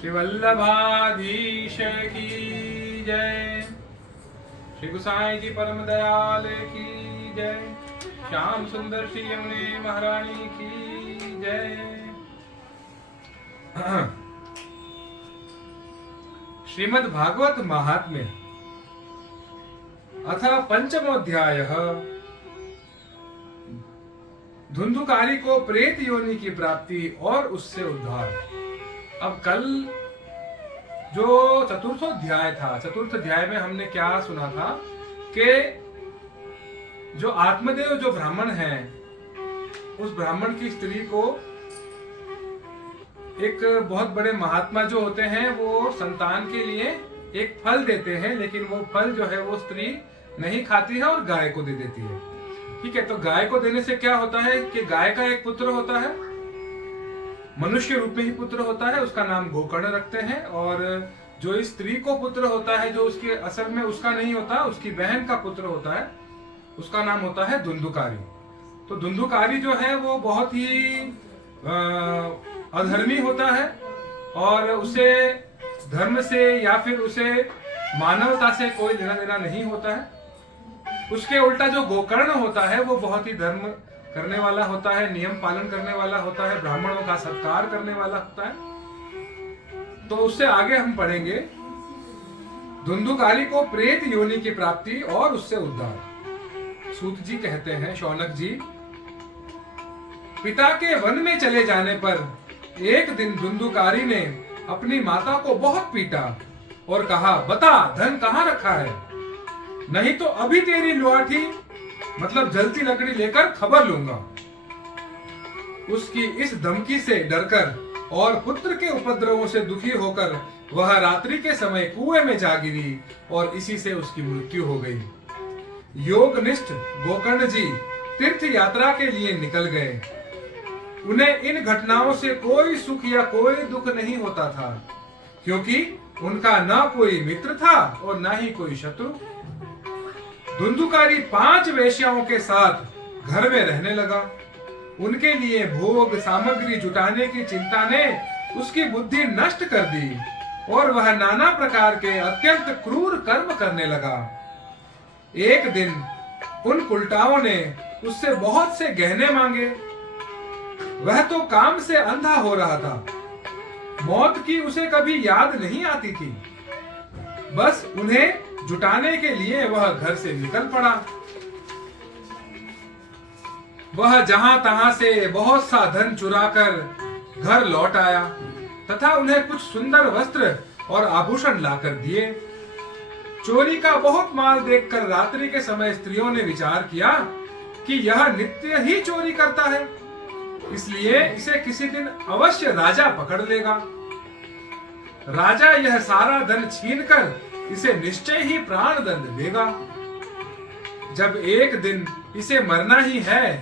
श्री वल्लभाधीश की जय। श्री गुसाई जी परम दयाल की जय। श्याम सुंदर श्री यमुने महारानी की जय। श्रीमद् भागवत महात्म्य अथ पंचमोऽध्यायः। धुंधुकारी को प्रेत योनि की प्राप्ति और उससे उद्धार। अब कल जो चतुर्थोध्याय था, चतुर्थ अध्याय में हमने क्या सुना था कि जो आत्मदेव जो ब्राह्मण है, उस ब्राह्मण की स्त्री को एक बहुत बड़े महात्मा जो होते हैं वो संतान के लिए एक फल देते हैं, लेकिन वो फल जो है वो स्त्री नहीं खाती है और गाय को दे देती है। ठीक है, तो गाय को देने से क्या होता है कि गाय का एक पुत्र होता है, मनुष्य रूप में ही पुत्र होता है, उसका नाम गोकर्ण रखते हैं। और जो इस स्त्री को पुत्र होता है, जो उसके असल में उसका नहीं होता, उसकी बहन का पुत्र होता है, उसका नाम होता है धुंधुकारी। तो धुंधुकारी जो है वो बहुत ही अधर्मी होता है और उसे धर्म से या फिर उसे मानवता से कोई लेना देना नहीं होता है। उसके उल्टा जो गोकर्ण होता है वो बहुत ही धर्म करने वाला होता है, नियम पालन करने वाला होता है, ब्राह्मणों का सत्कार करने वाला होता है। तो उससे आगे हम पढ़ेंगे धुंधुकारी को प्रेत योनि की प्राप्ति और उससे उद्धार। सूत जी कहते हैं, शौनक जी, पिता के वन में चले जाने पर एक दिन धुंधुकारी ने अपनी माता को बहुत पीटा और कहा, बता धन कहाँ रखा है, नहीं तो अभी तेरी लुआठी मतलब जलती लकड़ी लेकर खबर लूंगा। उसकी इस धमकी से डरकर और पुत्र के उपद्रवों से दुखी होकर वह रात्रि के समय कुएं में जा गिरी और इसी से उसकी मृत्यु हो गई। योगनिष्ठ गोकर्ण जी तीर्थ यात्रा के लिए निकल गए। उन्हें इन घटनाओं से कोई सुख या कोई दुख नहीं होता था, क्योंकि उनका न कोई मित्र था और न ही कोई शत्रु। धुंधुकारी 5 वेश्याओं के साथ घर में रहने लगा। उनके लिए भोग सामग्री जुटाने की चिंता ने उसकी बुद्धि नष्ट कर दी और वह नाना प्रकार के अत्यंत क्रूर कर्म करने लगा। एक दिन उन उल्टाओं ने उससे बहुत से गहने मांगे। वह तो काम से अंधा हो रहा था, मौत की उसे कभी याद नहीं आती थी। बस उन्हें जुटाने के लिए वह घर से निकल पड़ा। वह जहां तहां से बहुत सा धन चुराकर घर लौट आया तथा उन्हें कुछ सुंदर वस्त्र और आभूषण लाकर दिए। चोरी का बहुत माल देखकर रात्रि के समय स्त्रियों ने विचार किया कि यह नित्य ही चोरी करता है, इसलिए इसे किसी दिन अवश्य राजा पकड़ लेगा। राजा यह सारा धन छीनकर इसे निश्चय ही प्राण दंड देगा। जब एक दिन इसे मरना ही है,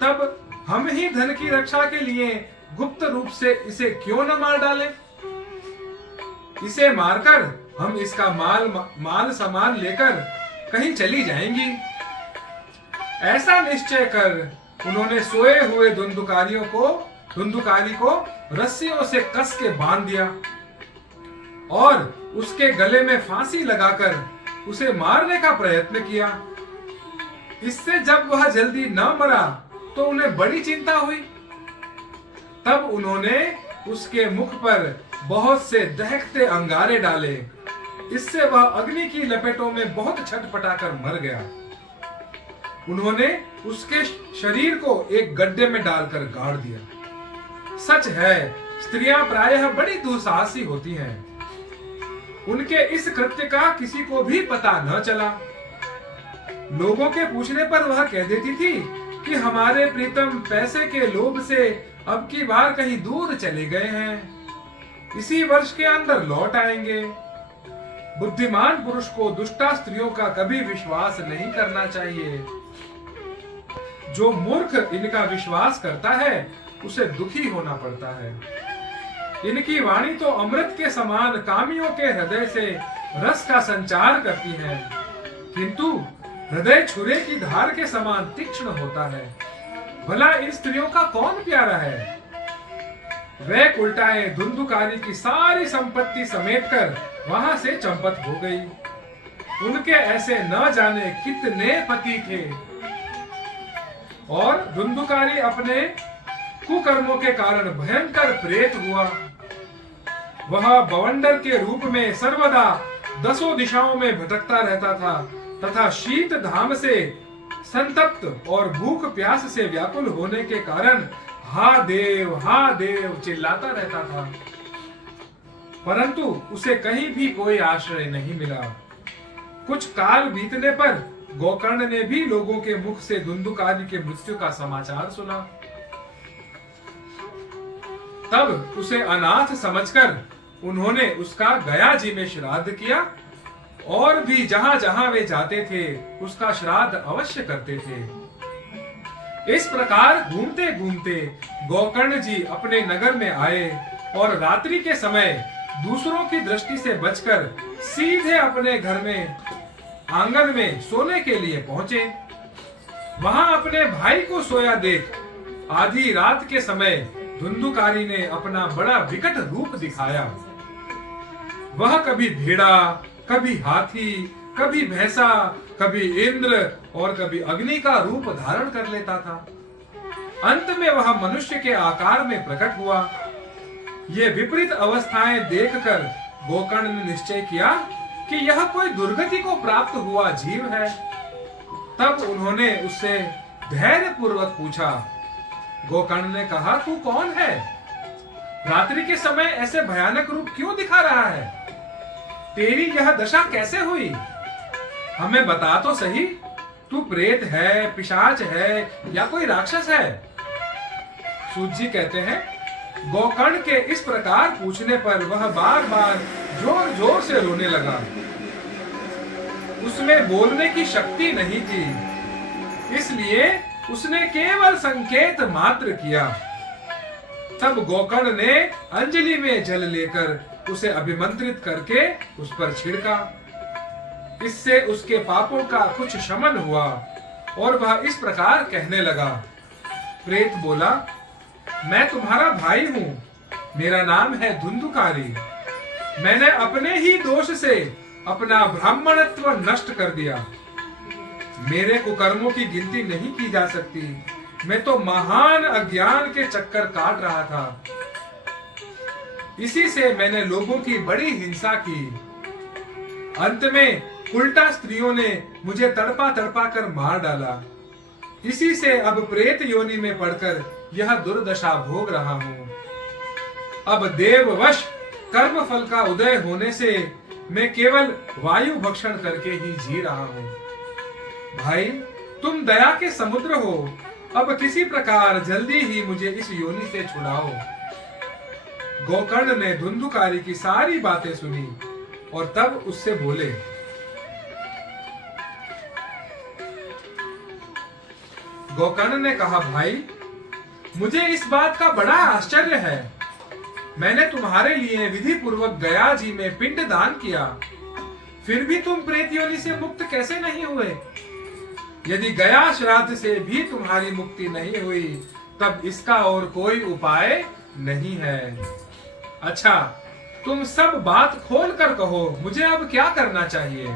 तब हम ही धन की रक्षा के लिए गुप्त रूप से इसे क्यों न मार डालें? इसे मारकर हम इसका माल सामान लेकर कहीं चली जाएंगी। ऐसा निश्चय कर उन्होंने सोए हुए धुंधुकारी को रस्सियों से कस के बांध दिया और उसके गले में फांसी लगाकर उसे मारने का प्रयत्न किया। इससे जब वह जल्दी न मरा तो उन्हें बड़ी चिंता हुई। तब उन्होंने उसके मुख पर बहुत से दहकते अंगारे डाले। इससे वह अग्नि की लपेटों में बहुत छटपटाकर मर गया। उन्होंने उसके शरीर को एक गड्ढे में डालकर गाड़ दिया। सच है, स्त्रियां प्रायः बड़ी दुस्साहसी होती हैं। उनके इस कृत्य का किसी को भी पता न चला। लोगों के पूछने पर वह कह देती थी कि हमारे प्रीतम पैसे के लोभ से अब की बार कहीं दूर चले गए हैं, इसी वर्ष के अंदर लौट आएंगे। बुद्धिमान पुरुष को दुष्टा स्त्रियों का कभी विश्वास नहीं करना चाहिए। जो मूर्ख इनका विश्वास करता है उसे दुखी होना पड़ता है। इनकी वाणी तो अमृत के समान कामियों के हृदय से रस का संचार करती है, किंतु हृदय छुरे की धार के समान तीक्ष्ण होता है। भला इन स्त्रियों का कौन प्यारा है? वह उल्टाएं धुंधुकारी की सारी संपत्ति समेटकर वहां से चंपत हो गई। उनके ऐसे न जाने कितने पति थे और धुंधुकारी अपने कुकर्मों के कारण भयंकर प्रेत हुआ। वह बवंडर के रूप में सर्वदा 10 दिशाओं में भटकता रहता था तथा शीत धाम से संतप्त और भूख प्यास से व्याकुल होने के कारण हा देव चिल्लाता रहता था, परंतु उसे कहीं भी कोई आश्रय नहीं मिला। कुछ काल बीतने पर गोकर्ण ने भी लोगों के मुख से धुंधुकारी के मृत्यु का समाचार सुना। तब उसे अनाथ समझकर उन्होंने उसका गया जी में श्राद्ध किया और भी जहां जहां वे जाते थे उसका श्राद्ध अवश्य करते थे। इस प्रकार घूमते घूमते गोकर्ण जी अपने नगर में आए और रात्रि के समय दूसरों की दृष्टि से बचकर सीधे अपने घर में आंगन में सोने के लिए पहुंचे। वहां अपने भाई को सोया देख आधी रात के समय धुंधुकारी ने अपना बड़ा विकट रूप दिखाया। वह कभी भेड़ा, कभी हाथी, कभी भैंसा, कभी इंद्र और कभी अग्नि का रूप धारण कर लेता था। अंत में वह मनुष्य के आकार में प्रकट हुआ। ये विपरीत अवस्थाएं देखकर गोकर्ण ने निश्चय किया कि यह कोई दुर्गति को प्राप्त हुआ जीव है। तब उन्होंने उससे धैर्य पूर्वक पूछा। गोकर्ण ने कहा, तू कौन है? रात्रि के समय ऐसे भयानक रूप क्यों दिखा रहा है? तेरी यह दशा कैसे हुई? हमें बता तो सही, तू प्रेत है, पिशाच है या कोई राक्षस है? सूत जी कहते हैं, गोकर्ण के इस प्रकार पूछने पर वह बार बार जोर जोर से रोने लगा। उसमें बोलने की शक्ति नहीं थी, इसलिए उसने केवल संकेत मात्र किया। तब गोकर्ण ने अंजलि में जल लेकर उसे अभिमंत्रित करके उस पर छिड़का। इससे उसके पापों का कुछ शमन हुआ और वह इस प्रकार कहने लगा। प्रेत बोला, मैं तुम्हारा भाई हूं, मेरा नाम है धुंधुकारी। मैंने अपने ही दोष से अपना ब्राह्मणत्व नष्ट कर दिया। मेरे कुकर्मों की गिनती नहीं की जा सकती। मैं तो महान अज्ञान के चक्कर काट रहा था। इसी से मैंने लोगों की बड़ी हिंसा की। अंत में उल्टा स्त्रियों ने मुझे तड़पा तड़पा कर मार डाला। इसी से अब प्रेत योनि में पड़कर यह दुर्दशा भोग रहा हूं। अब देववश कर्म फल का उदय होने से मैं केवल वायु भक्षण करके ही जी रहा हूं। भाई, तुम दया के समुद्र हो, अब किसी प्रकार जल्दी ही मुझे इस योनि से छुड़ाओ। गोकर्ण ने धुंधुकारी की सारी बातें सुनी और तब उससे बोले। गोकर्ण ने कहा, भाई, मुझे इस बात का बड़ा आश्चर्य है। मैंने तुम्हारे लिए विधि पूर्वक गया जी में पिंड दान किया, फिर भी तुम प्रेत योनि से मुक्त कैसे नहीं हुए? यदि गया श्राद्ध से भी तुम्हारी मुक्ति नहीं हुई, तब इसका और कोई उपाय नहीं है। अच्छा, तुम सब बात खोल कर कहो, मुझे अब क्या करना चाहिए?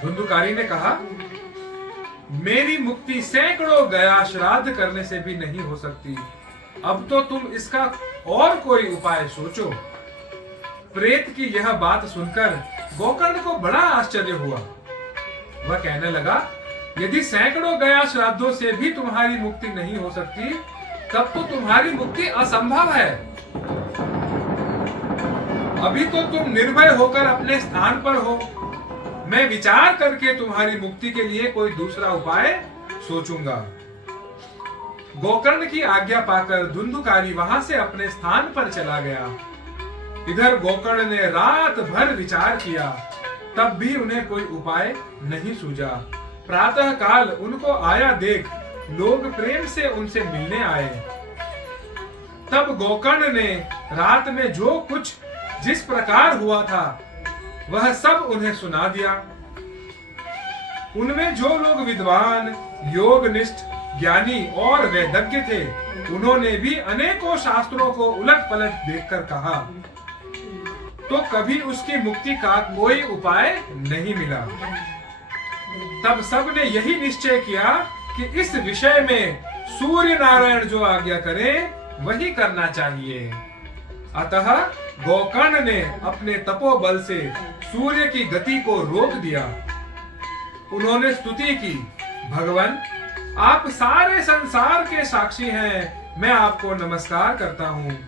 धुंधुकारी ने कहा, मेरी मुक्ति सैकड़ों गया श्राद्ध करने से भी नहीं हो सकती। अब तो तुम इसका और कोई उपाय सोचो। प्रेत की यह बात सुनकर गोकर्ण को बड़ा आश्चर्य हुआ। वह कहने लगा, यदि सैकड़ों गया श्राद्धों से भी तुम्हारी मुक्ति नहीं हो सकती, तब तो तुम्हारी मुक्ति असंभव है। अभी तो तुम निर्भय होकर अपने स्थान पर हो। मैं विचार करके तुम्हारी मुक्ति के लिए कोई दूसरा उपाय सोचूंगा। गोकर्ण की आज्ञा पाकर धुंधुकारी वहां से अपने स्थान पर चला गया। इधर गोकर्ण ने रात भर विचार किया, तब भी उन्हें कोई उपाय नहीं सूझा। प्रातः काल उनको आया देख लोग प्रेम से उनसे मिलने आए। तब गोकर्ण ने रात में जो कुछ जिस प्रकार हुआ था वह सब उन्हें सुना दिया। उनमें जो लोग विद्वान, योगनिष्ठ, ज्ञानी और वैदज्ञ थे। उन्होंने भी अनेकों शास्त्रों को उलट पलट देखकर कहा, तो कभी उसकी मुक्ति का कोई उपाय नहीं मिला। तब सबने यही निश्चय किया कि इस विषय में सूर्य नारायण जो आज्ञा करे वही करना चाहिए। अतः गोकर्ण ने अपने तपोबल से सूर्य की गति को रोक दिया। उन्होंने स्तुति की, भगवान आप सारे संसार के साक्षी हैं, मैं आपको नमस्कार करता हूँ।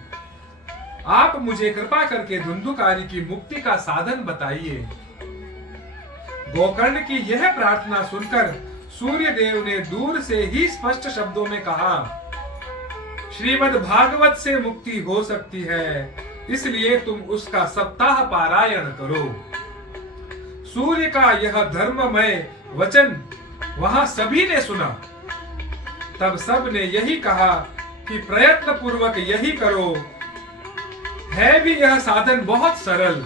आप मुझे कृपा करके धुंधुकारी की मुक्ति का साधन बताइए। गोकर्ण की यह प्रार्थना सुनकर सूर्य देव ने दूर से ही स्पष्ट शब्दों में कहा, श्रीमद् भागवत से मुक्ति हो सकती है, इसलिए तुम उसका सप्ताह पारायण करो। सूर्य का यह धर्ममय वचन वहां सभी ने सुना। तब सब ने यही कहा कि प्रयत्न पूर्वक यही करो, है भी यह साधन बहुत सरल।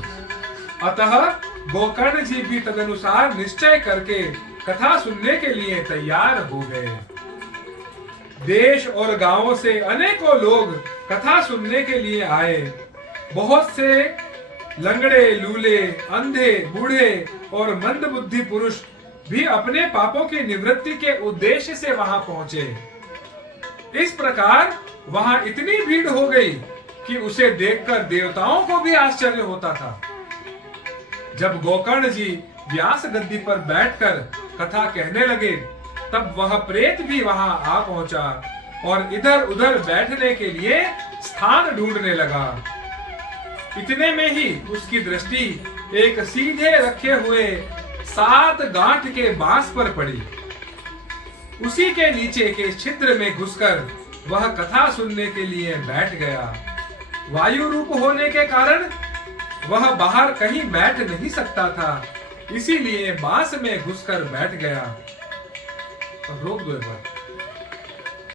अतः गोकर्ण जी भी तदनुसार निश्चय करके कथा सुनने के लिए तैयार हो गए। देश और गांवों से अनेकों लोग कथा सुनने के लिए आए। बहुत से लंगड़े, लूले, अंधे, बूढ़े और मंदबुद्धि पुरुष भी अपने पापों की निवृत्ति के उद्देश्य से वहां पहुंचे। इस प्रकार वहां इतनी भीड़ हो गई कि उसे देखकर देवताओं को भी आश्चर्य होता था। जब गोकर्ण जी व्यास गद्दी पर बैठकर कथा कहने लगे, तब वह प्रेत भी वहां आ पहुंचा और इधर उधर बैठने के लिए स्थान ढूंढने लगा। इतने में ही उसकी दृष्टि एक सीधे रखे हुए 7 गांठ के बांस पर पड़ी। उसी के नीचे के छिद्र में घुसकर वह कथा सुनने के लिए बैठ गया। वायु रूप होने के कारण वह बाहर कहीं बैठ नहीं सकता था, इसीलिए बांस में घुसकर बैठ गया। रोक दो एक बार।